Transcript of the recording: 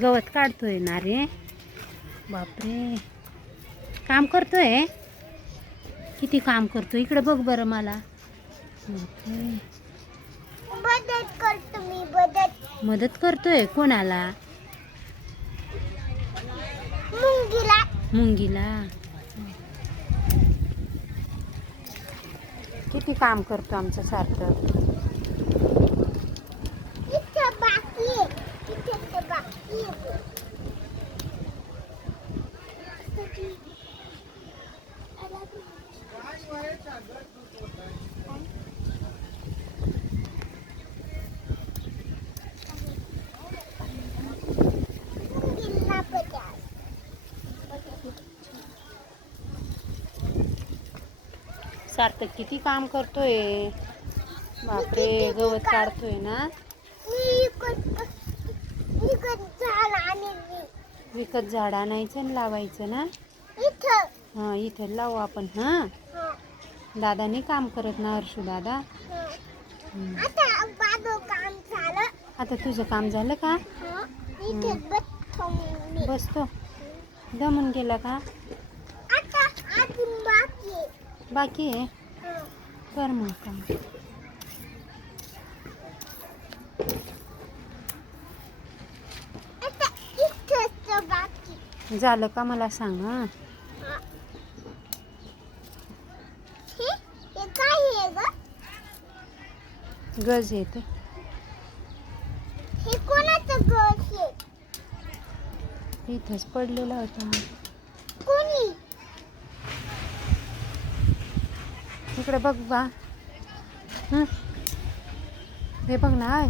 गवत काढतोय ना रे. बापरे, काम करतोय. किती काम करतोय इकडे बघ बरं मला. बापरे. मदत करतो मी. मदत करतोय कोणाला? मुंगीला. किती काम करतो आमचं सार्थक. इथं बाकी आहे. इथं तर बाकी आहे. मुंगीला बघा. सार्थक किती काम करतोय. बापरे, गवत काढतोय ना. विकत झाड आणायचं आणि लावायचं ना. हां, इथं लावू आपण. हां, दादानी काम करत ना हर्षू दादा. आता तुझं काम झालं का? बसतो. दमून गेला का? बाकी आहे. कर मग काम. झालं का मला सांग. हां, गज येते. इथंच पडलेला होता. इकडे बघ बा. हे बघ ना.